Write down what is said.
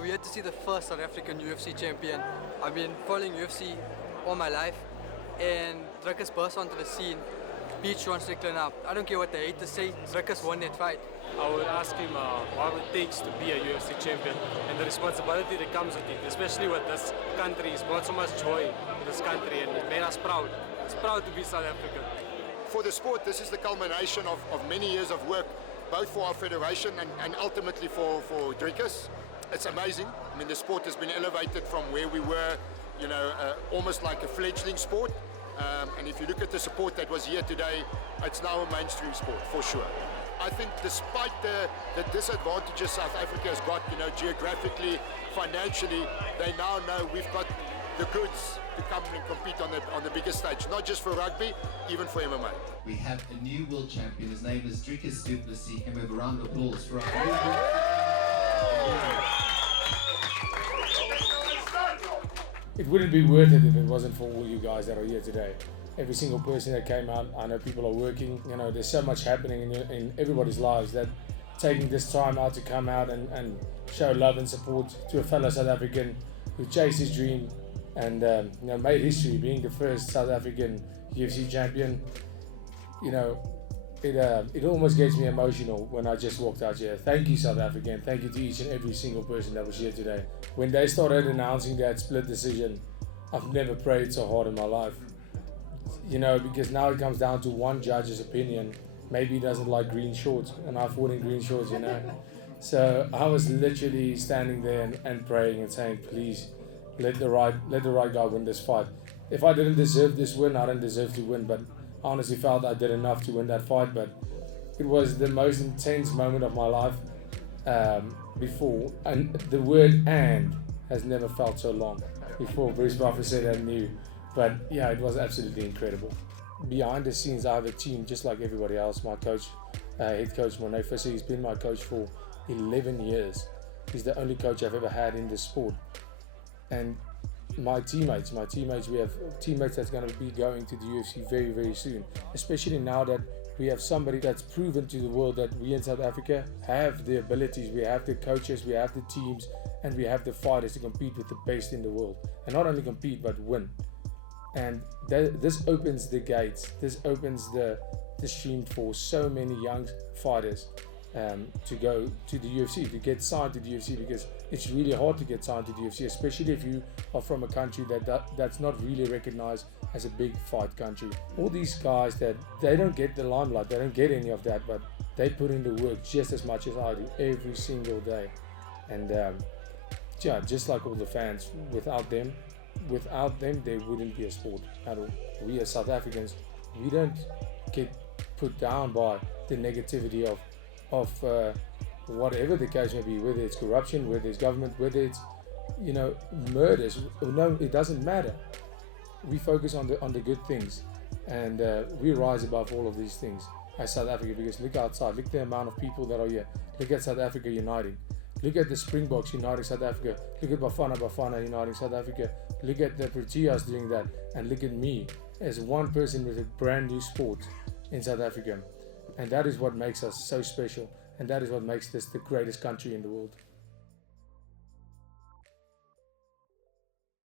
We're here to see the first South African UFC champion. I've been following UFC all my life, and Dricus burst onto the scene, beat Sean Strickland up. I don't care what the haters say, Dricus won that fight. I would ask him what it takes to be a UFC champion and the responsibility that comes with it, especially with this country. It's brought so much joy to this country and it made us proud. It's proud to be South African. For the sport, this is the culmination of many years of work, both for our federation and ultimately for Dricus. It's amazing. I mean, the sport has been elevated from where we were, almost like a fledgling sport. And if you look at the support that was here today, it's now a mainstream sport, for sure. I think despite the disadvantages South Africa has got, geographically, financially, they now know we've got the goods to come and compete on the biggest stage, not just for rugby, even for MMA. We have a new world champion. His name is Dricus du Plessis. Can we have a round of applause for our new world? It wouldn't be worth it if it wasn't for all you guys that are here today. Every single person that came out, I know people are working, there's so much happening in everybody's lives that taking this time out to come out and show love and support to a fellow South African who chased his dream and made history, being the first South African UFC champion. It almost gets me emotional when I just walked out here. Thank you, South Africa, and thank you to each and every single person that was here today. When they started announcing that split decision, I've never prayed so hard in my life. Because now it comes down to one judge's opinion. Maybe he doesn't like green shorts, and I fought in green shorts, So I was literally standing there and praying and saying, please, let the right guy win this fight. If I didn't deserve this win, I didn't deserve to win, but I honestly felt I did enough to win that fight. But it was the most intense moment of my life before, and the word "and" has never felt so long. Before Bruce Buffer said I knew, but yeah, it was absolutely incredible. Behind the scenes, I have a team just like everybody else. My coach, head coach Monet Fisser, he's been my coach for 11 years. He's the only coach I've ever had in this sport. And my teammates, we have teammates that's going to be going to the UFC very, very soon. Especially now that we have somebody that's proven to the world that we in South Africa have the abilities, we have the coaches, we have the teams, and we have the fighters to compete with the best in the world. And not only compete, but win. And this opens the gates, this opens the stream for so many young fighters to go to the UFC, to get signed to the UFC, because it's really hard to get signed to the UFC, especially if you are from a country that's not really recognized as a big fight country. All these guys that they don't get the limelight, they don't get any of that, but they put in the work just as much as I do every single day. And just like all the fans, without them there wouldn't be a sport at all. We as South Africans, we don't get put down by the negativity of whatever the case may be, whether it's corruption, whether it's government, whether it's murders. No, it doesn't matter. We focus on the good things, and we rise above all of these things as South Africa. Because look outside, look at the amount of people that are here. Look at South Africa uniting. Look at the Springboks uniting South Africa. Look at Bafana uniting South Africa. Look at the Proteas doing that, and look at me as one person with a brand new sport in South Africa. And that is what makes us so special, and that is what makes this the greatest country in the world.